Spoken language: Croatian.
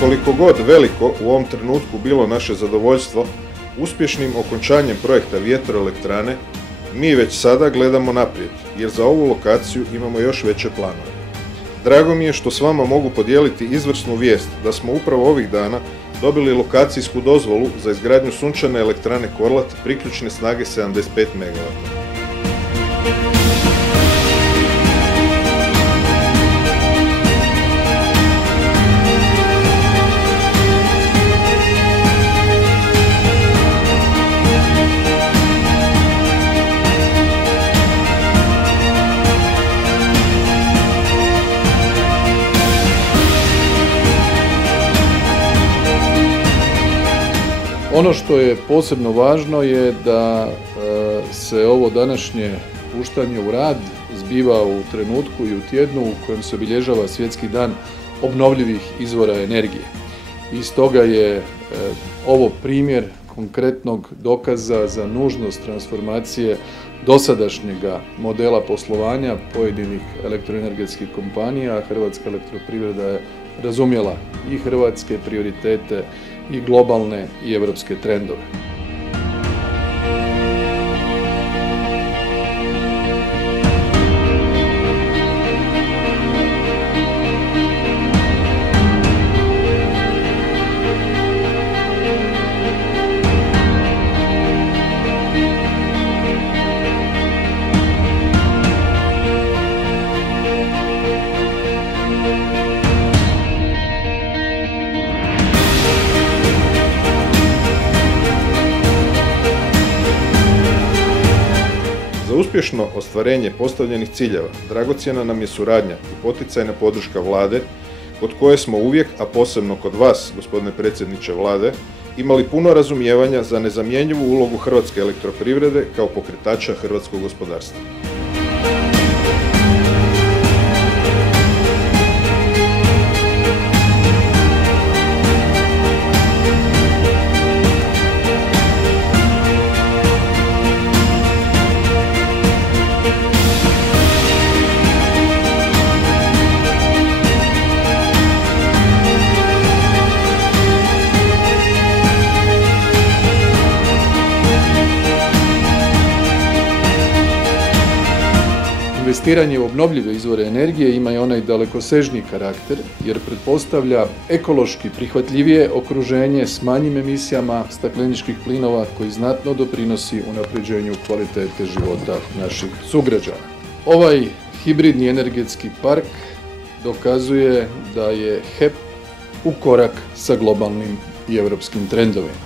Koliko god veliko u ovom trenutku bilo naše zadovoljstvo uspješnim okončanjem projekta vjetroelektrane, mi već sada gledamo naprijed, jer za ovu lokaciju imamo još veće planove. Drago mi je što s vama mogu podijeliti izvrsnu vijest da smo upravo ovih dana dobili lokacijsku dozvolu za izgradnju sunčane elektrane Korlat priključne snage 75 MW. Ono što je posebno važno je da se ovo današnje puštanje u rad zbiva u trenutku i u tjednu u kojem se obilježava Svjetski dan obnovljivih izvora energije. I stoga je ovo primjer konkretnog dokaza za nužnost transformacije dosadašnjega modela poslovanja pojedinih elektroenergetskih kompanija. Hrvatska elektroprivreda je razumjela i hrvatske prioritete i globalne i europske trendove. Za uspješno ostvarenje postavljenih ciljeva dragocjena nam je suradnja i poticajna podrška Vlade, kod koje smo uvijek, a posebno kod vas, gospodine predsjedniče Vlade, imali puno razumijevanja za nezamjenjivu ulogu Hrvatske elektroprivrede kao pokretača hrvatskog gospodarstva. Investiranje u obnovljive izvore energije ima i onaj dalekosežniji karakter jer pretpostavlja ekološki prihvatljivije okruženje s manjim emisijama stakleničkih plinova koji znatno doprinosi unapređenju kvalitete života naših sugrađana. Ovaj hibridni energetski park dokazuje da je HEP u korak sa globalnim i europskim trendovima.